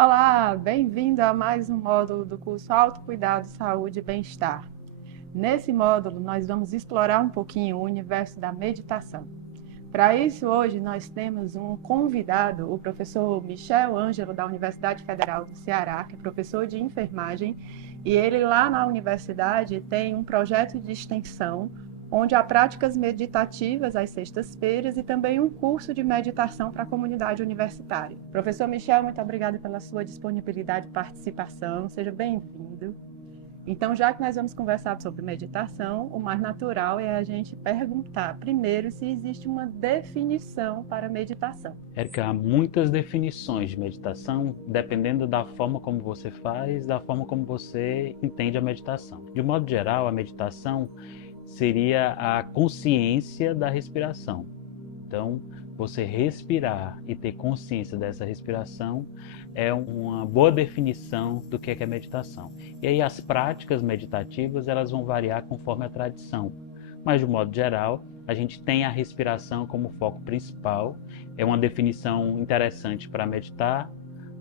Olá, bem-vindo a mais um módulo do curso Autocuidado, Saúde e Bem-Estar. Nesse módulo, nós vamos explorar um pouquinho o universo da meditação. Para isso, hoje nós temos um convidado, o professor Michel Ângelo, da Universidade Federal do Ceará, que é professor de enfermagem, e ele lá na universidade tem um projeto de extensão onde há práticas meditativas às sextas-feiras e também um curso de meditação para a comunidade universitária. Professor Michel, muito obrigada pela sua disponibilidade e participação. Seja bem-vindo. Então, já que nós vamos conversar sobre meditação, o mais natural é a gente perguntar primeiro se existe uma definição para meditação. Érica, há muitas definições de meditação, dependendo da forma como você faz, da forma como você entende a meditação. De um modo geral, a meditação seria a consciência da respiração. Então, você respirar e ter consciência dessa respiração é uma boa definição do que é meditação. E aí as práticas meditativas, elas vão variar conforme a tradição. Mas de um modo geral, a gente tem a respiração como foco principal. É uma definição interessante para meditar.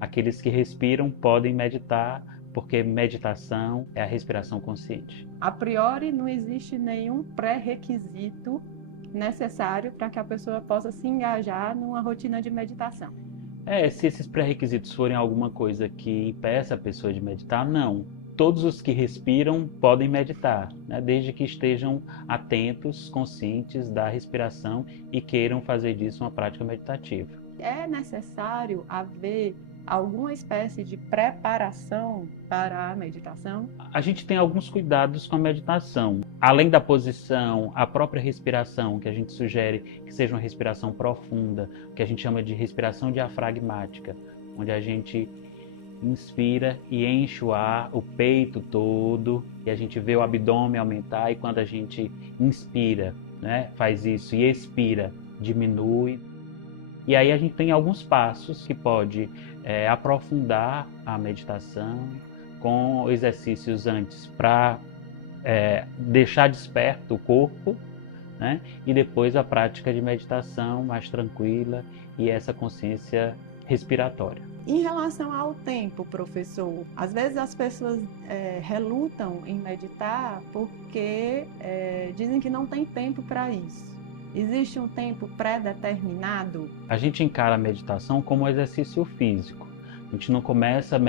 Aqueles que respiram podem meditar, porque meditação é a respiração consciente. A priori, não existe nenhum pré-requisito necessário para que a pessoa possa se engajar numa rotina de meditação. Se esses pré-requisitos forem alguma coisa que impeça a pessoa de meditar, não. Todos os que respiram podem meditar, né? Desde que estejam atentos, conscientes da respiração e queiram fazer disso uma prática meditativa. É necessário haver alguma espécie de preparação para a meditação? A gente tem alguns cuidados com a meditação. Além da posição, a própria respiração, que a gente sugere que seja uma respiração profunda, que a gente chama de respiração diafragmática, onde a gente inspira e enche o ar, o peito todo, e a gente vê o abdômen aumentar, e quando a gente inspira, né, faz isso, e expira, diminui. E aí a gente tem alguns passos que pode aprofundar a meditação com exercícios antes para deixar desperto o corpo, né? E depois a prática de meditação mais tranquila e essa consciência respiratória. Em relação ao tempo, professor, às vezes as pessoas relutam em meditar porque dizem que não tem tempo para isso. Existe um tempo pré-determinado? A gente encara a meditação como um exercício físico. A gente não começa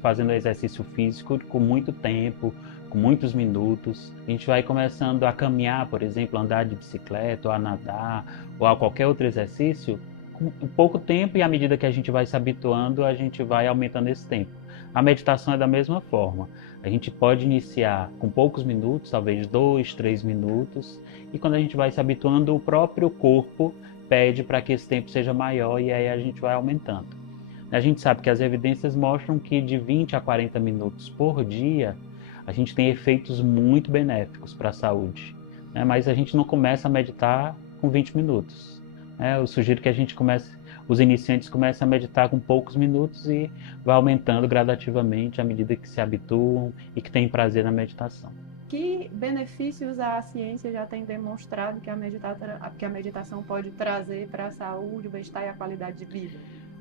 fazendo exercício físico com muito tempo, com muitos minutos. A gente vai começando a caminhar, por exemplo, andar de bicicleta, ou a nadar, ou a qualquer outro exercício, com pouco tempo, e à medida que a gente vai se habituando, a gente vai aumentando esse tempo. A meditação é da mesma forma. A gente pode iniciar com poucos minutos, talvez 2, 3 minutos, e quando a gente vai se habituando, o próprio corpo pede para que esse tempo seja maior e aí a gente vai aumentando. A gente sabe que as evidências mostram que de 20 a 40 minutos por dia, a gente tem efeitos muito benéficos para a saúde, né? Mas a gente não começa a meditar com 20 minutos. Eu sugiro que os iniciantes comecem a meditar com poucos minutos e vá aumentando gradativamente à medida que se habituam e que têm prazer na meditação. Que benefícios a ciência já tem demonstrado que a meditação pode trazer para a saúde, o bem-estar e a qualidade de vida?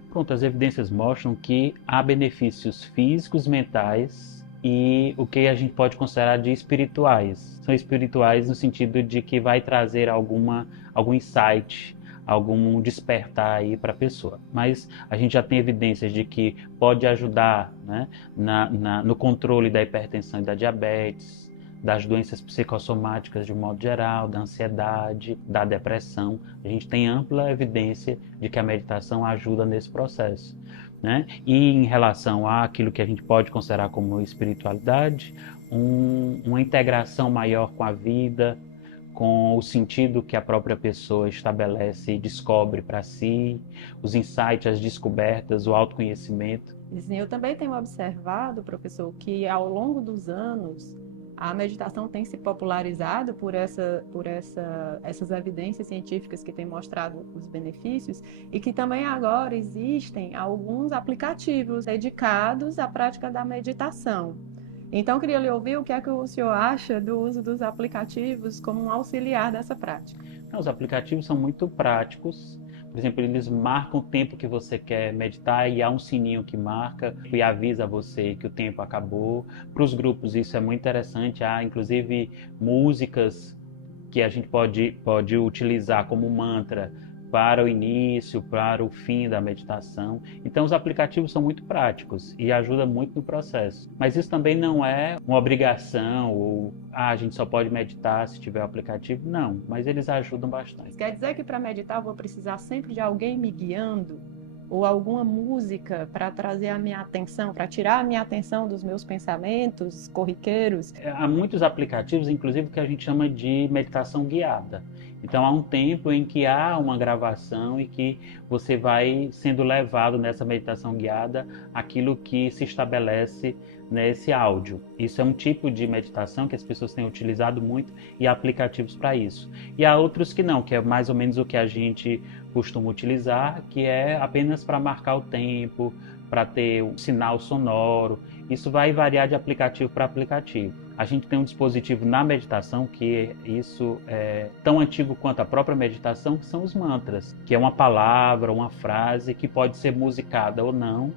Pronto, as evidências mostram que há benefícios físicos, mentais e o que a gente pode considerar de espirituais. São espirituais no sentido de que vai trazer algum insight, algum despertar aí para a pessoa. Mas a gente já tem evidências de que pode ajudar, né, no controle da hipertensão e da diabetes, das doenças psicossomáticas de um modo geral, da ansiedade, da depressão. A gente tem ampla evidência de que a meditação ajuda nesse processo, né? E em relação àquilo que a gente pode considerar como espiritualidade, uma integração maior com a vida, com o sentido que a própria pessoa estabelece e descobre para si, os insights, as descobertas, o autoconhecimento. Sim, eu também tenho observado, professor, que ao longo dos anos a meditação tem se popularizado essas evidências científicas que têm mostrado os benefícios e que também agora existem alguns aplicativos dedicados à prática da meditação. Então, eu queria lhe ouvir o que é que o senhor acha do uso dos aplicativos como um auxiliar dessa prática. Os aplicativos são muito práticos, Por exemplo, eles marcam o tempo que você quer meditar e há um sininho que marca e avisa você que o tempo acabou. Para os grupos isso é muito interessante, há inclusive músicas que a gente pode utilizar como mantra para o início, para o fim da meditação. Então, os aplicativos são muito práticos e ajudam muito no processo. Mas isso também não é uma obrigação ou a gente só pode meditar se tiver o aplicativo. Não, mas eles ajudam bastante. Quer dizer que para meditar eu vou precisar sempre de alguém me guiando? Ou alguma música para trazer a minha atenção, para tirar a minha atenção dos meus pensamentos corriqueiros? Há muitos aplicativos, inclusive, que a gente chama de meditação guiada. Então, há um tempo em que há uma gravação e que você vai sendo levado nessa meditação guiada aquilo que se estabelece nesse áudio. Isso é um tipo de meditação que as pessoas têm utilizado muito e há aplicativos para isso. E há outros que não, que é mais ou menos o que a gente costuma utilizar, que é apenas para marcar o tempo, para ter um sinal sonoro. Isso vai variar de aplicativo para aplicativo. A gente tem um dispositivo na meditação que isso é tão antigo quanto a própria meditação, que são os mantras, que é uma palavra, uma frase que pode ser musicada ou não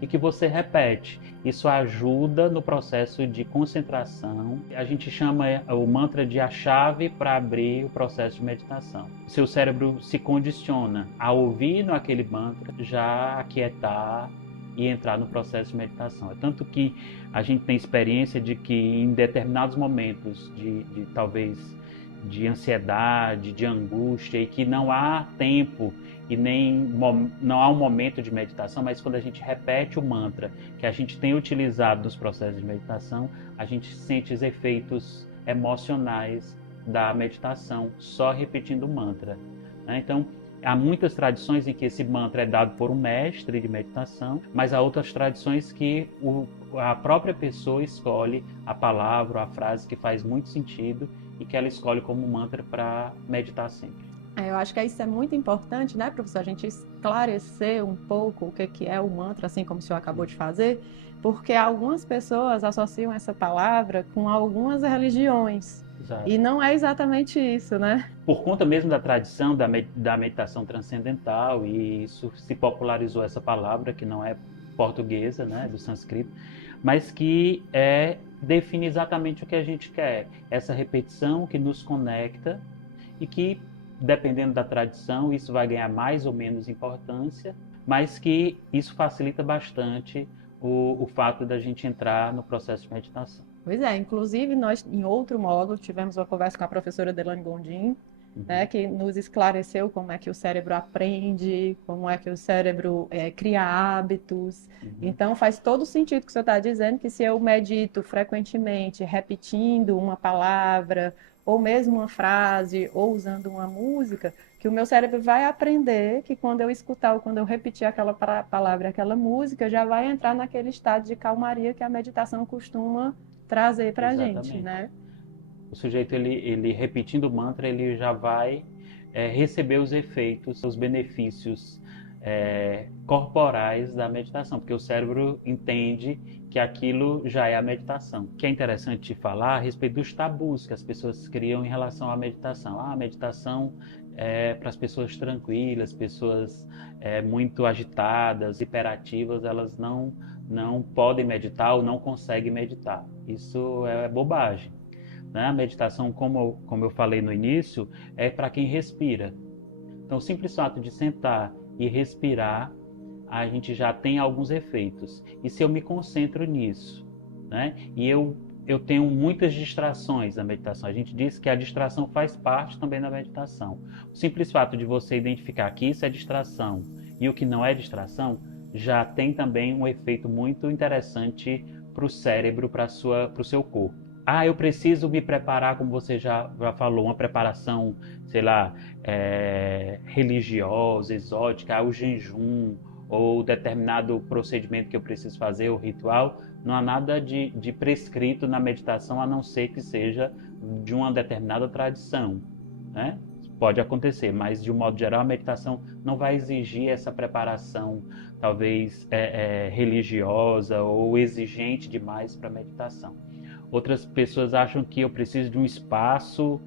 e que você repete. Isso ajuda no processo de concentração. A gente chama o mantra de a chave para abrir o processo de meditação. O seu cérebro se condiciona a ouvir aquele mantra, já aquietar e entrar no processo de meditação. É tanto que a gente tem experiência de que em determinados momentos de talvez de ansiedade, de angústia, e que não há tempo e não há um momento de meditação, mas quando a gente repete o mantra que a gente tem utilizado nos processos de meditação, a gente sente os efeitos emocionais da meditação só repetindo o mantra, né? Então, há muitas tradições em que esse mantra é dado por um mestre de meditação, mas há outras tradições que a própria pessoa escolhe a palavra, a frase que faz muito sentido e que ela escolhe como mantra para meditar sempre. Eu acho que isso é muito importante, né, professor? A gente esclarecer um pouco o que é o mantra, assim como o senhor acabou de fazer, porque algumas pessoas associam essa palavra com algumas religiões. Exato. E não é exatamente isso, né? Por conta mesmo da tradição da meditação transcendental, e isso se popularizou essa palavra, que não é portuguesa, né, do sânscrito, mas que define exatamente o que a gente quer. Essa repetição que nos conecta e que, dependendo da tradição, isso vai ganhar mais ou menos importância, mas que isso facilita bastante o fato da gente entrar no processo de meditação. Pois é, inclusive nós, em outro módulo, tivemos uma conversa com a professora Delane Gondim, né, que nos esclareceu como é que o cérebro aprende, como é que o cérebro cria hábitos. Então, faz todo sentido o que o senhor está dizendo, que se eu medito frequentemente, repetindo uma palavra, ou mesmo uma frase, ou usando uma música, que o meu cérebro vai aprender que quando eu escutar ou quando eu repetir aquela palavra, aquela música, já vai entrar naquele estado de calmaria que a meditação costuma trazer para a gente, né? O sujeito, ele repetindo o mantra, ele já vai receber os efeitos, os benefícios corporais da meditação, porque o cérebro entende que aquilo já é a meditação. O que é interessante falar a respeito dos tabus que as pessoas criam em relação à meditação. A meditação é para as pessoas tranquilas, pessoas muito agitadas, hiperativas, elas não podem meditar ou não conseguem meditar. Isso é bobagem. A meditação, como eu falei no início, é para quem respira. Então, o simples fato de sentar e respirar, a gente já tem alguns efeitos. E se eu me concentro nisso, né? E eu tenho muitas distrações na meditação. A gente diz que a distração faz parte também da meditação. O simples fato de você identificar que isso é distração e o que não é distração, já tem também um efeito muito interessante para o cérebro, para o seu corpo. Eu preciso me preparar, como você já falou, uma preparação, sei lá, religiosa, exótica, o jejum, ou determinado procedimento que eu preciso fazer, o ritual. Não há nada de prescrito na meditação, a não ser que seja de uma determinada tradição, né? Pode acontecer, mas de um modo geral a meditação não vai exigir essa preparação, talvez religiosa ou exigente demais para a meditação. Outras pessoas acham que eu preciso de um espaço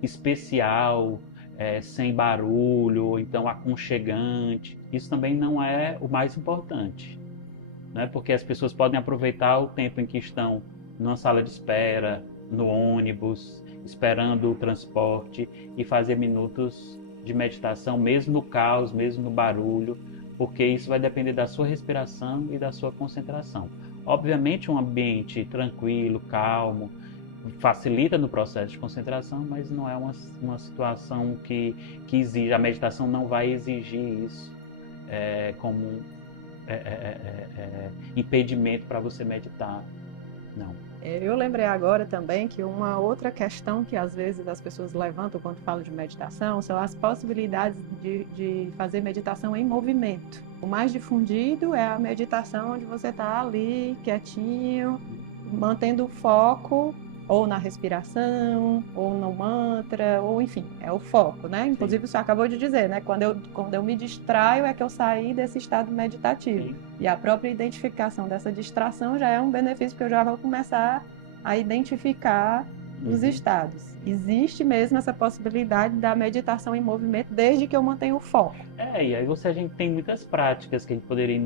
especial, sem barulho, ou então aconchegante. Isso também não é o mais importante, né? Porque as pessoas podem aproveitar o tempo em que estão numa sala de espera, no ônibus, esperando o transporte e fazer minutos de meditação, mesmo no caos, mesmo no barulho, porque isso vai depender da sua respiração e da sua concentração. Obviamente, um ambiente tranquilo, calmo, facilita no processo de concentração, mas não é uma situação que exige, a meditação não vai exigir isso como impedimento para você meditar, não. Eu lembrei agora também que uma outra questão que às vezes as pessoas levantam quando falam de meditação são as possibilidades de fazer meditação em movimento. O mais difundido é a meditação onde você está ali, quietinho, mantendo o foco ou na respiração, ou no mantra, ou enfim, é o foco, né? Inclusive, você acabou de dizer, né? Quando eu me distraio é que eu saí desse estado meditativo. Sim. E a própria identificação dessa distração já é um benefício, porque eu já vou começar a identificar os estados. Existe mesmo essa possibilidade da meditação em movimento, desde que eu mantenha o foco. E aí a gente tem muitas práticas que a gente poderia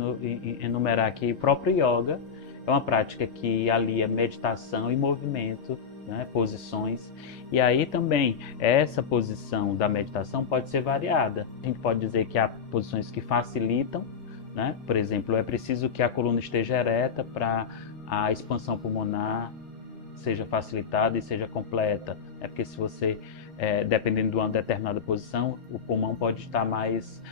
enumerar aqui. O próprio yoga é uma prática que alia meditação e movimento, né, posições. E aí também essa posição da meditação pode ser variada. A gente pode dizer que há posições que facilitam, né? Por exemplo, é preciso que a coluna esteja ereta para a expansão pulmonar seja facilitada e seja completa. É porque se você, dependendo de uma determinada posição, o pulmão pode estar mais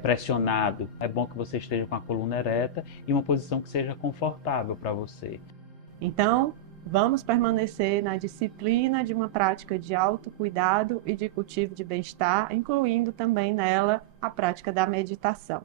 pressionado. É bom que você esteja com a coluna ereta e uma posição que seja confortável para você. Então, vamos permanecer na disciplina de uma prática de autocuidado e de cultivo de bem-estar, incluindo também nela a prática da meditação.